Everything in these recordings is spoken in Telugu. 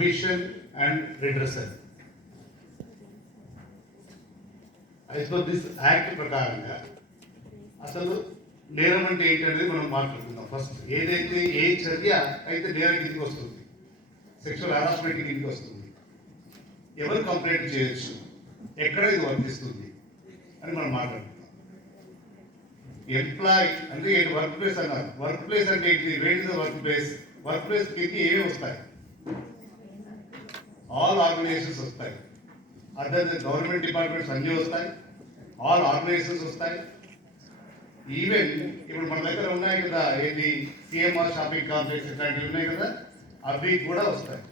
Prohibition and redressal. As per this act ప్రకారంగా అసలు నేరం అంటే ఏంటనేది మనం మాట్లాడుకుందాం. ఫస్ట్ ఏదైతే ఏ చర్య అయితే నేరం కిందికి వస్తుంది, సెక్షువల్ హరాస్మెంట్ కిందికి వస్తుంది, ఎవరు కంప్లైంట్ చేయొచ్చు, ఎక్కడ ఇది వర్తిస్తుంది అని మనం మాట్లాడుకుందాం. ఎంప్లాయ్ అంటే ఏంటి? వర్క్ ప్లేస్ అన్నారు. వర్క్ ప్లేస్ అంటే ఏంటి? What is the work place. Work place కింద ఏమేమి వస్తాయి? ఆల్ ఆర్గనైజేషన్స్ వస్తాయి. అదర్ గవర్నమెంట్ డిపార్ట్మెంట్స్ అన్నీ వస్తాయి. ఆల్ ఆర్గనైజేషన్స్ వస్తాయి. ఈవెన్ ఇప్పుడు మన దగ్గర ఉన్నాయి కదా, ఏంటి సిఎంఆర్ షాపింగ్ కాంప్లెక్స్ ఇట్లాంటివి ఉన్నాయి కదా, అవి కూడా వస్తాయి.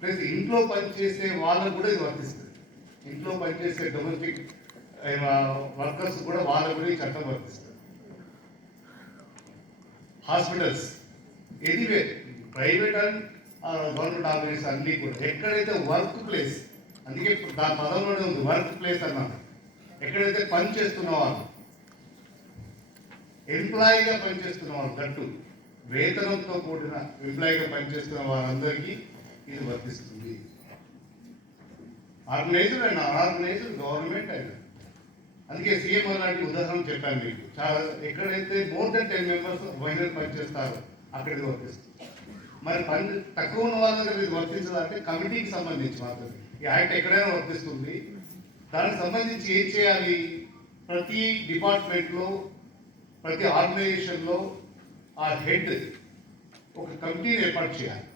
ప్లస్ ఇంట్లో పనిచేసే వాళ్ళకు కూడా ఇది వర్తిస్తుంది. ఇంట్లో పనిచేసే డొమెస్టిక్ వర్కర్స్ కూడా వాళ్ళకు కూడా ఈ చట్టం వర్తిస్తుంది. Hospitals, anyway private and government organisation అన్నీ కూడా ఎక్కడైతే వర్క్ ప్లేస్, అందుకే దాని పదంలోనే ఉంది వర్క్ ప్లేస్ అన్నాను. ఎక్కడైతే పని చేస్తున్న వాళ్ళు, ఎంప్లాయీగా పనిచేస్తున్న వాళ్ళు, గట్టు వేతనంతో కూడిన ఎంప్లాయీగా పనిచేస్తున్న వాళ్ళందరికీ ఇది వర్తిస్తుంది. ఆర్గనైజ్డ్ అండ్ అన్ఆర్గనైజ్డ్, గవర్నమెంట్ అయినా. అందుకే సీఎం లాంటి ఉదాహరణ చెప్పాను మీకు. చాలా ఎక్కడైతే మోర్ దెన్ 10 మెంబర్స్ మహిళలు పనిచేస్తారో అక్కడ ఇది వర్తిస్తుంది. మరి పని తక్కువ ఉన్న వాళ్ళ దగ్గర ఇది వర్తించాలంటే కమిటీకి సంబంధించి మాత్రమే. ఈ యాక్ట్ ఎక్కడైనా వర్తిస్తుంది. దానికి సంబంధించి ఏం చేయాలి? ప్రతి డిపార్ట్మెంట్లో, ప్రతి ఆర్గనైజేషన్లో ఆ హెడ్ ఒక కమిటీని ఏర్పాటు చేయాలి.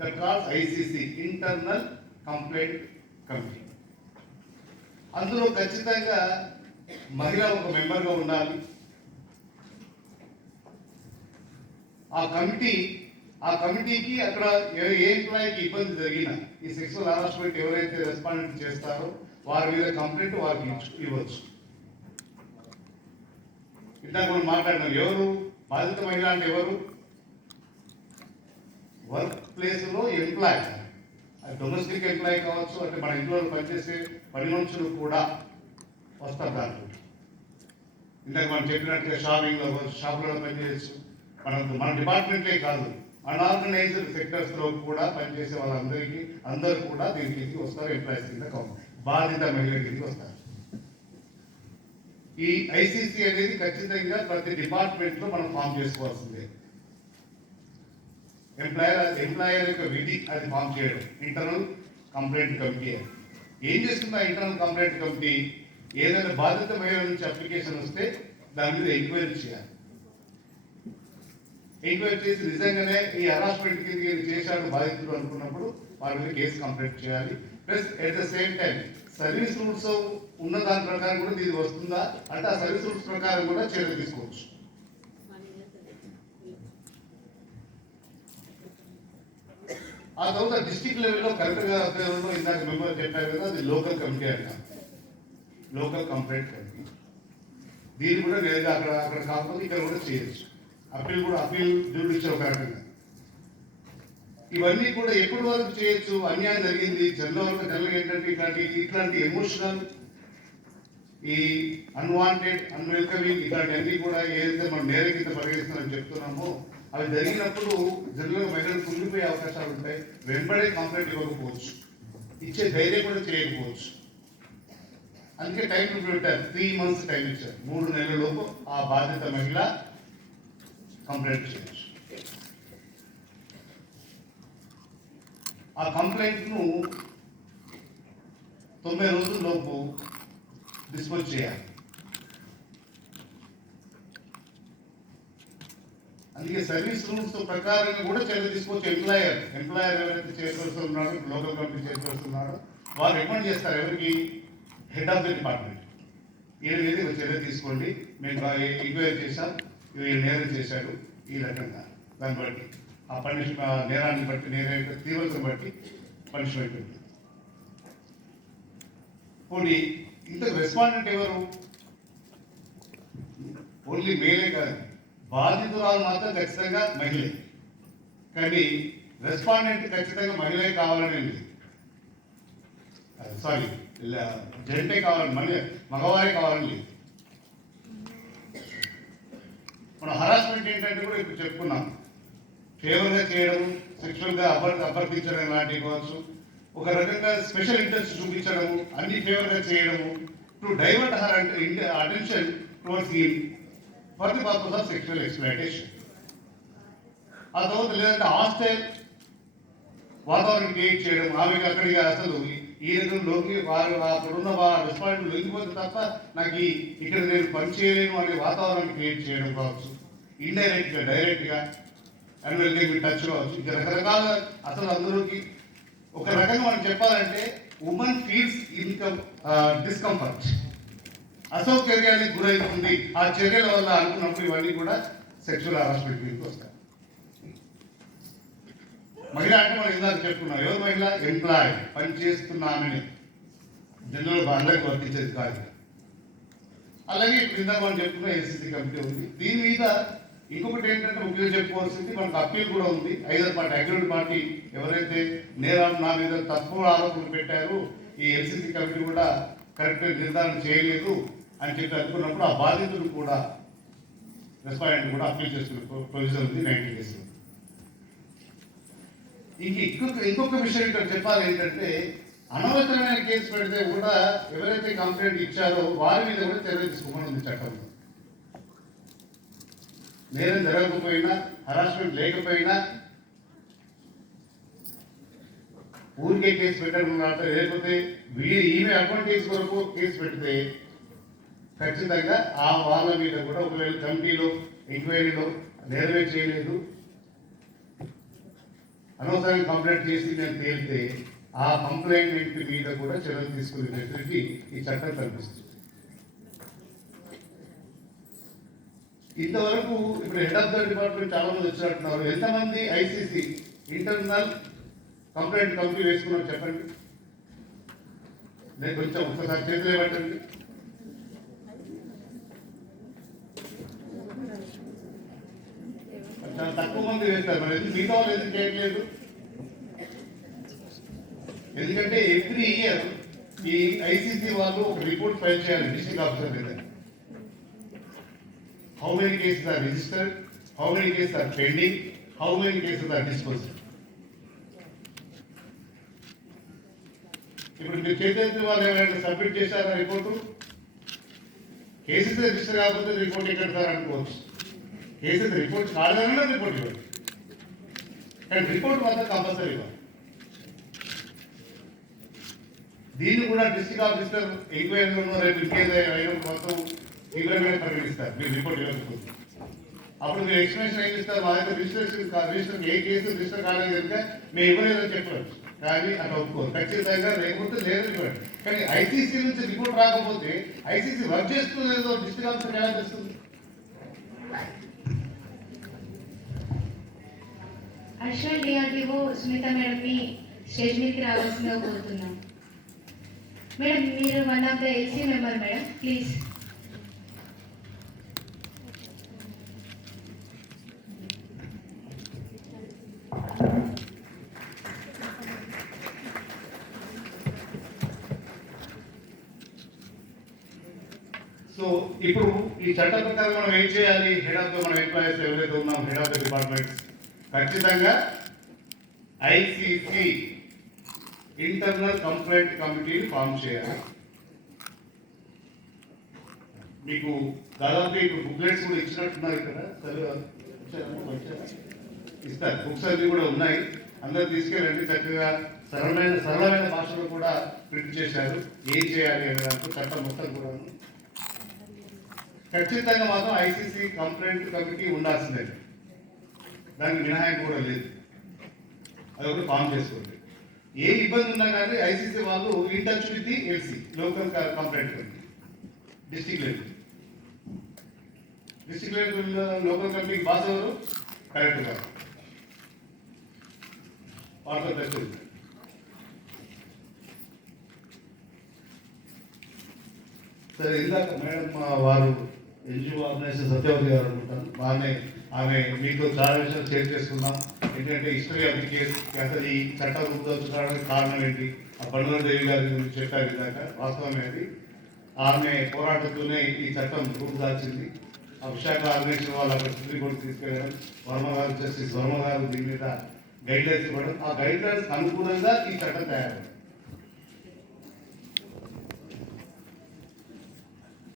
That calls ICC, internal complaint committee. అందులో ఖచ్చితంగా మహిళ ఒక మెంబర్గా ఉండాలి. ఆ కమిటీకి అక్కడ ఏ ఎంప్లాయీకి ఇబ్బంది జరిగినా, ఈ సెక్షువల్ హరాస్మెంట్ ఎవరైతే రెస్పాండెంట్ చేస్తారో వారి మీద కంప్లైంట్ వారికి ఇవ్వచ్చు. ఇందాక మనం మాట్లాడినాం, ఎవరు బాధిత మహిళ అంటే ఎవరు? వర్క్ ప్లేస్లో ఎంప్లాయ్, అది డొమెస్టిక్ ఎంప్లాయీ కావచ్చు, అంటే మన ఇంట్లో పనిచేసే పని మనుషులు కూడా వస్తారు దాంట్లో. ఇందాక మనం చెప్పినట్టుగా షాపులలో పనిచేయచ్చు. మన డిపార్ట్మెంటే కాదు, అన్ఆర్గనైజ్డ్ సెక్టర్స్లో కూడా పనిచేసే వాళ్ళందరికీ అందరూ కూడా దీని కిందకి వస్తారు. ఎంప్లాయీస్ కింద బాధిత మహిళ కిందకి వస్తారు. ఈ ఐసీసీ అనేది ఖచ్చితంగా ప్రతి డిపార్ట్మెంట్లో మనం ఫామ్ చేసుకోవాల్సిందే. ఎంప్లాయర్ యొక్క విధి అది ఫామ్ చేయడం, ఇంటర్నల్ కంప్లైంట్ కమిటీ. ఏం చేస్తుంది ఆ ఇంటర్నల్ కంప్లైంట్ కమిటీ? ఏదైనా బాధిత మహిళ నుంచి అప్లికేషన్ వస్తే దాని మీద ఎంక్వైరీ చేయాలి. ఎంక్వైరీ చేసి నిజంగానే ఈ హరాస్మెంట్ కింద చేశాడు బాధితుడు అనుకున్నప్పుడు వాళ్ళ మీద కేసు కంప్లైంట్ చేయాలి. Plus at the same time service rules ఉన్న దాని ప్రకారం కూడా ఇది వస్తుందా అంటే ఆ సర్వీస్ రూల్స్ ప్రకారం కూడా చర్య తీసుకోవచ్చు. ఆ తర్వాత డిస్ట్రిక్ట్ లెవెల్లో కలెక్టర్ ఆధ్వర్యంలో ఇందాక మెంబర్ చెప్పారు కదా, అది లోకల్ కమిటీ అంటాం, లోకల్ కంప్లైంట్ కమిటీ. దీన్ని కూడా నేరుగా అక్కడ కాకపోతే ఇక్కడ కూడా చేయొచ్చు. అప్పీల్ జ్యుడిషియల్ ఒక రకంగా. ఇవన్నీ కూడా ఎప్పటి వరకు చేయొచ్చు? అన్యాయం జరిగింది జనరల్గా ఏంటంటే ఇట్లాంటి ఎమోషనల్, ఈ అన్వాంటెడ్, అన్వెల్కమింగ్ ఇట్లాంటివన్నీ కూడా ఏదైతే మనం నేర కింద పరిగణిస్తామని చెప్తున్నామో అవి జరిగినప్పుడు జనరల్గా మహిళలు కుంగిపోయే అవకాశాలు ఉంటాయి. వెంబడే కంప్లైంట్ ఇవ్వకపోవచ్చు, ఇచ్చే ధైర్యం కూడా చేయకపోవచ్చు. అందుకే టైం పెట్టారు, 3 months టైం ఇచ్చారు. 3 నెలల లోపు ఆ బాధిత మహిళ కంప్లైంట్ చేయొచ్చు. ఆ కంప్లైంట్ను 90 రోజుల లోపు డిస్పోజ్ చేయాలి. అందుకే సర్వీస్ రూల్స్ ప్రకారంగా కూడా చర్య తీసుకోవచ్చు. ఎంప్లాయర్ ఎవరైతే చైర్పర్సన్ ఉన్నారో, లోకల్ కమిటీ చైర్పర్సన్ ఉన్నారో వాళ్ళు రికమెండ్ చేస్తారు ఎవరికి? Head of the department. ఏది చర్య తీసుకోండి, మేము ఎంక్వైరీ చేశాం, ఇవి నేరం చేశాడు, ఈ రకంగా దాన్ని బట్టి ఆ పనిష్మెంట్, నేరాన్ని బట్టి, నేర యొక్క తీవ్రతను బట్టి పనిష్మెంట్ ఉంటుంది. పోనీ ఇంతకు రెస్పాండెంట్ ఎవరు? ఓన్లీ మేలే కాదు, బాధితురాలు మాత్రం ఖచ్చితంగా మహిళే. కానీ రెస్పాండెంట్ ఖచ్చితంగా మహిళే కావాలని లేదు, సారీ జెంటే కావాలని, మగవారే కావాలని లేదు. మన హరాస్మెంట్ ఏంటంటే కూడా ఇప్పుడు చెప్పుకున్నాం, ఫేవర్గా చేయడం, సెక్షువల్గా అభ్యర్థించడం లాంటివి కావచ్చు, ఒక రకంగా స్పెషల్ ఇంట్రెస్ట్ చూపించడము, అన్ని ఫేవర్గా చేయడము, to divert her attention towards him for the purpose of sexual exploitation. ఆ తర్వాత లేదంటే హాస్టైల్ వాతావరణం క్రియేట్ చేయడం, ఆమెకు అక్కడికి అసలు ఈ రకంలోకి వారు అక్కడున్న రెస్పాండ్ లొంగిపోతే తప్ప నాకు ఇక్కడ నేను పని చేయలేను అనే వాతావరణం క్రియేట్ చేయడం కావచ్చు, ఇండైరెక్ట్గా డైరెక్ట్గా అన్వెల్గా మీ టచ్ కావచ్చు, ఇంకా రకరకాల అసలు అందులోకి ఒక రకంగా మనం చెప్పాలంటే ఉమెన్ ఫీల్స్ ఇన్కమ్ డిస్కంఫర్ట్, అసౌకర్యానికి గురవుతుంది ఆ చర్యల వల్ల అనుకున్నప్పుడు ఇవన్నీ కూడా సెక్షువల్ హరాస్మెంట్ కిందకి వస్తాయి. మహిళ అంటే మనం ఇందాక చెప్పుకున్నాం, ఎవరు మహిళ? ఎంప్లాయ్, పని చేస్తున్నామని జనరల్ అందరికి వర్తించేది కాదు. అలాగే ఇప్పుడు ఇందాక మనం చెప్పుకున్న ఎస్సీసీ కమిటీ ఉంది. దీని మీద ఇంకొకటి ఏంటంటే ముఖ్యంగా చెప్పుకోవాల్సింది, మనకు అప్పీల్ కూడా ఉంది. ఐదర్ పార్టీ అగ్రిడ్ పార్టీ ఎవరైతే నేరాలు నా మీద తప్పుడు ఆరోపణలు పెట్టారు, ఈ ఎల్సీసీ కమిటీ కూడా కరెక్ట్ నిర్ధారణ చేయలేదు అని చెప్పి అనుకున్నప్పుడు ఆ బాధితులు కూడా రెస్పాండెంట్ కూడా అప్పీల్ చేసుకున్న ప్రొవిజన్ ఉంది 90 days. ఇంకొక విషయం ఇక్కడ చెప్పాలి ఏంటంటే, అనవసరమైన కేసు పెడితే కూడా ఎవరైతే కంప్లైంట్ ఇచ్చారో వారి మీద కూడా చర్య తీసుకోమని ఉంది చట్టంలో. నేరం జరగకపోయినా, హరాస్మెంట్ లేకపోయినా ఊరికే కేసు పెట్టడం లేకపోతే ఈమె అడ్వాంటేజ్ కొరకు కేసు పెడితే ఖచ్చితంగా ఆ వాళ్ళ మీద కూడా ఒకవేళ కమిటీలో ఎంక్వైరీలో నెరవేర్ చేయలేదు, అనవసరంగా కంప్లైంట్ చేసి నేను తేలితే ఆ కంప్లైంట్ మీద కూడా చర్యలు తీసుకునే వ్యక్తికి ఈ చట్టం కల్పిస్తుంది. ఇంతవరకు ఇప్పుడు హెడ్ ఆఫ్ ద డిపార్ట్మెంట్ చాలా మంది వచ్చినట్టున్నారు. ఎంతమంది ఐసీసీ ఇంటర్నల్ కంప్లైంట్ కమిటీ వేసుకున్నారు చెప్పండి. నేను కొంచెం ఒక్కసారి చేతులు పెట్టండి. చాలా తక్కువ మంది వేస్తారు. మరి ఎందుకు మిగతా వాళ్ళు ఎందుకు చేయట్లేదు? ఎందుకంటే ఎవ్రీ ఇయర్ ఈ ఐసీసీ వాళ్ళు ఒక రిపోర్ట్ ఫైల్ చేయాలి డిస్ట్రిక్ట్ ఆఫీసర్ మీద. How many cases are registered, how many cases are pending, how many cases are disposed. ఇప్పుడు మీరు చేతి వాళ్ళు ఎవరైనా సబ్మిట్ చేశారా రిపోర్టు? కేసెస్ రిజిస్టర్ కాకపోతే రిపోర్ట్ ఎక్కడ సార్ అనుకోవచ్చు. కేసెస్ రిపోర్ట్ కాలేదన్నా రిపోర్ట్ ఇవ్వండి, కానీ రిపోర్ట్ మాత్రం కంపల్సరీ ఇవ్వాలి. దీన్ని కూడా డిస్ట్రిక్ట్ ఆఫీసర్ ఎంక్వైరీలో రేపు ఇంకేదో అయినప్పుడు మొత్తం తీవ్రమైన పరిగణిస్తారు మీరు రిపోర్ట్ ఇవ్వకపోతే. అప్పుడు మీరు ఎక్స్ప్లెనేషన్ ఏం ఇస్తారు? మా దగ్గర రిజిస్టర్ ఏ కేసు రిజిస్టర్ కాలేదు కనుక మేము ఇవ్వలేదని చెప్పవచ్చు, కానీ అట్లా ఒప్పుకోరు. ఖచ్చితంగా లేకపోతే లేదు ఇవ్వండి. కానీ ఐసీసీ నుంచి రిపోర్ట్ రాకపోతే ఐసీసీ వర్క్ చేస్తుందో డిస్ట్రిక్ట్ ఆఫీసర్ ఎలా చేస్తుంది? అడిషనల్ డిఆర్డీఓ సునీత మేడంని స్టేజ్ మీదకి రావాల్సిందిగా కోరుతున్నాం. మేడం, మీరు one of the LC member madam, please. So ఇప్పుడు ఈ చట్ట ప్రకారం మనం ఏం చేయాలి? హెడ్ ఆఫ్ ద మనం ఎంప్లాయీస్ ఎవరైతే ఉన్నాం, హెడ్ ఆఫ్ ద డిపార్ట్మెంట్స్ ఖచ్చితంగా ఐసీసీ ఇంటర్నల్ కంప్లైంట్ కమిటీని ఫామ్ చేయాలి. మీకు దాదాపు ఇప్పుడు బుక్లెట్స్ కూడా ఇచ్చినట్టున్నారు ఇక్కడ, ఇస్తారు. బుక్స్ అన్ని కూడా ఉన్నాయి, అందరూ తీసుకెళ్ళండి. చక్కగా సరళమైన భాషలో కూడా ప్రింట్ చేశారు ఏం చేయాలి అనే దాంట్లో చట్టం మొత్తం కూడా. ఖచ్చితంగా మాత్రం ఐసీసీ కంప్లైంట్ కమిటీ ఉండాల్సిందే, దానికి మినహాయింపు కూడా లేదు. అది ఒకటి ఫామ్ చేసుకోండి. ఏ ఇబ్బంది ఉన్నా కానీ ఐసీసీ వాళ్ళు in touch with the LC local complaint committee, district level local కమిటీకి బాస్ ఎవరు? కలెక్టర్ గారు. వాళ్ళతో టచ్ ఉంది. సరే, ఇందాక మేడం వారు ఎన్జిఓ ఆర్గనైజేషన్ సత్యవతి గారు అనుకుంటాను, ఆమె మీతో చాలా విషయాలు షేర్ చేసుకున్నాం. ఏంటంటే హిస్టరీ ఆఫ్ ది కేసు, అసలు ఈ చట్టం రూపుదాల్చడానికి కారణం ఏంటి, ఆ బండ్లదేవి గారి గురించి చెప్పారు ఇందాక. వాస్తవమే, అది ఆమె పోరాటంతోనే ఈ చట్టం రూపుదాల్చింది. ఆ విశాఖ ఆర్గనైజేషన్ వాళ్ళు అక్కడ సుప్రీంకోర్టు తీసుకెళ్ళడం, వర్మ గారు జస్టిస్ వర్మ గారు దీని మీద గైడ్ లైన్స్ ఇవ్వడం, ఆ గైడ్ లైన్స్ అనుగుణంగా ఈ చట్టం తయారైంది.